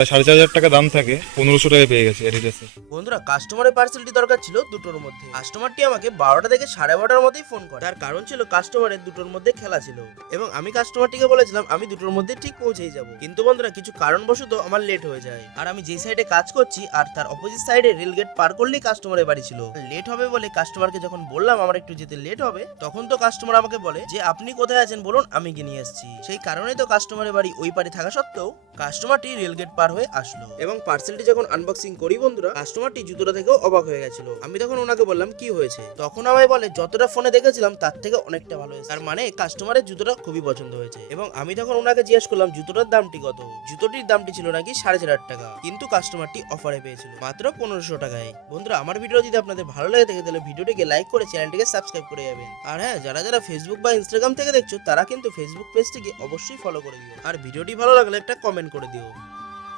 4,500 টাকা দাম থাকে, 1500 টাকায় পেয়ে গেছে অ্যাডিডাসে। বন্ধুরা, কাস্টমারের পার্সেলটি দরকার ছিল দুটোর মধ্যে। কাস্টমারটি আমাকে 12টা থেকে 12:30টার মধ্যেই ফোন করে। তার কারণ ছিল কাস্টমারের দুটোর মধ্যে খেলা ছিল এবং আমি কাস্টমারটিকে বলেছিলাম আমি দুটোর মধ্যে ঠিক পৌঁছেই যাব। কিন্তু বন্ধুরা, কিছু কারণবশত আমার লেট হয়ে যায়। আর আমি যে সাইডে কাজ করছি আর তার অপোজিট সাইডে রেল গেট পার করলেই কাস্টমারের বাড়ি ছিল। লেট হবে বলে কাস্টমারকে যখন বললাম আমার একটু যেতে লেট হবে, তখন তো কাস্টমার আমাকে বলে যে আপনি কোথায় আছেন বলুন, আমি গিয়ে নিয়ে আসছি। সেই কারণেই তো কাস্টমারের বাড়ি ওই পারে থাকা সত্ত্বেও কাস্টমারটি রেল গেট পার হয়ে আসলো এবং পার্সেলটি যখন আনবক্সিং করি বন্ধুরা, কাস্টমারটি জুতোটা থেকেও অবাক হয়ে গেছিল। আমি তখন ওনাকে বললাম কি হয়েছে, তখন আমায় বলে যতটা ফোনে দেখেছিলাম তার থেকে অনেকটা ভালো হয়েছে। তার মানে কাস্টমারের জুতোটা খুবই পছন্দ হয়েছে। এবং আমি তখন ওনাকে জিজ্ঞেস করলাম জুতোটার দামটি কত। জুতোটির দামটি ছিল নাকি 4,500 টাকা, কিন্তু কাস্টমারটি অফারে পেয়েছিল মাত্র 1500 টাকায়। বন্ধুরা, আমার ভিডিও যদি আপনাদের ভালো লাগে থাকে তাহলে ভিডিওটিকে লাইক করে চ্যানেলটিকে সাবস্ক্রাইব করে যাবেন। আর হ্যাঁ, যারা যারা ফেসবুক বা ইনস্টাগ্রাম থেকে দেখছো তারা কিন্তু ফেসবুক পেজটিকে অবশ্যই ফলো করে দিও। আর ভিডিওটি ভালো লাগলে একটা কমেন্ট করে দিও।